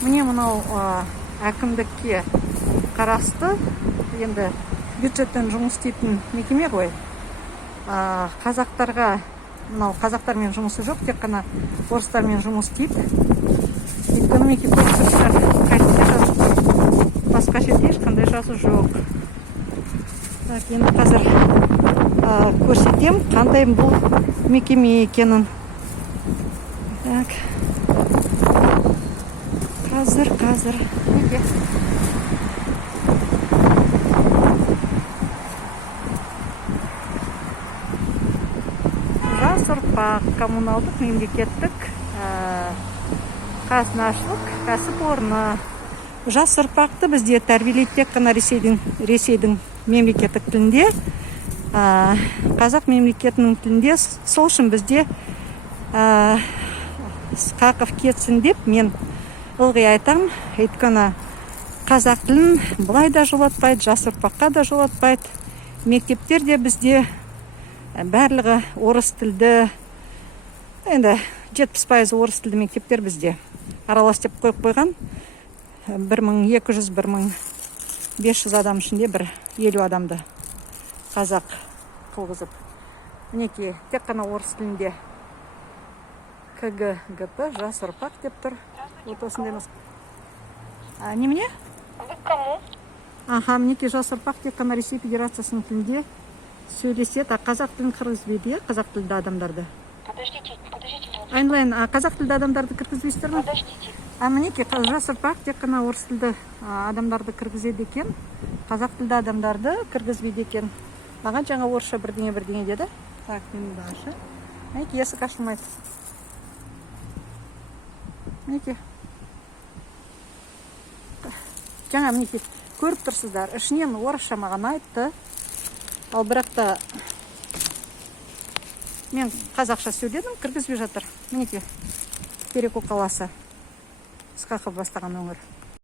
Міне мынау әкімдікке қарасты, енді бюджеттен жұмыс істейтін мекеме ғой. Қазақтарға, мынау қазақтармен жұмысы жоқ, тек қана орыстармен жұмыс істейді. Өйткені мектепте қайтып жазып, басқа жерде ешқандай жазу жоқ. Так, енді қазір көрсетем, қандай бұл мекеме екенін. Так. Қазір. Неге? Жас ұрпақ коммуналдық мемлекеттік қазынашылық кәсіпорны. Жас ұрпақты бізде тәрбиелейді тек қана Ресейдің мемлекеттік тілінде, қазақ мемлекетінің тілінде. Сол үшін бізде Сқақов кетсін деп мен ылғи айтам, өйткені қазақ тілін бұлай да жолатпайды, жас ұрпаққа да жолатпайды. Мектептерде бізде барлығы орыс тілді, енді 70% орыс тілді мектептер бізде. Аралас деп қойып қойған 1200-1500 адам ішінде бір 50 адамды қазақ қылғызып. Мінекей, тек қана орыс тілінде КГГП жас ұрпақ деп тұр. Вот осындай емес. Немене? Кому? Мінекей, жас ұрпақ тек қана Ресей Федерациясының тілінде сөйлеседі. Қазақ тілін кіргізбейді, қазақ тілді адамдарды. Подождите. Айналайын, қазақ тілді адамдарды кіргізбейсіздер ме? Подождите. Мінекей, жас ұрпақ тек қана орыс тілді адамдарды кіргізеді екен, қазақ тілді адамдарды кіргізбейді екен. Маған жаңа орысша бірдеңе деді. Так, мен башы. Мінекей, есік ашылмайды. Мінекей. Жаңа мінекей, көріп тұрсыздар, ішінен орысша маған айтты. Ал бірақта мен қазақша сөйледім, кіргізбей жатыр. Мінекей, Тереку қаласы, Сқақов бастаған өңір.